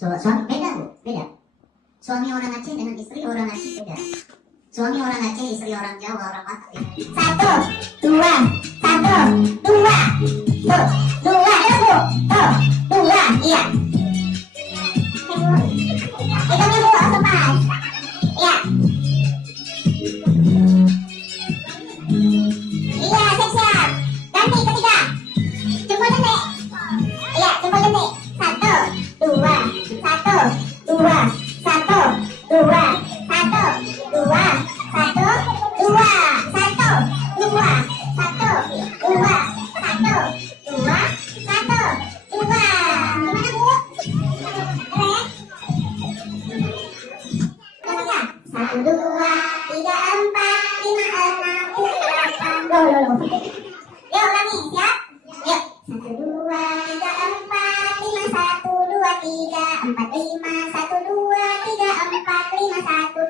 Suami beda Bu, beda. Suami orang Aceh dengan istri orang Aceh beda. Suami orang Aceh, istri orang Jawa, orang Batak. Satu, dua, satu, dua, tuh, dua, tuh, tuh, dua, iya. Hitungnya Bu, pas. Iya. Iya, siap-siap. Ganti ketiga. Jempol jempol. Iya, jempol jempol. Satu, dua, satu, dua, satu, dua, satu, dua, satu, dua, satu, dua, satu, dua, satu, dua, satu, dua. Gimana Bu? Keren? Ketiga. Satu, dua, tiga, empat, lima, enam, tujuh, delapan. Loh. Yuk ulangi, siap? Yuk. Satu, dua, tiga, empat, lima, satu, dua, tiga, empat, lima, satu, dua, tiga, empat, lima, satu,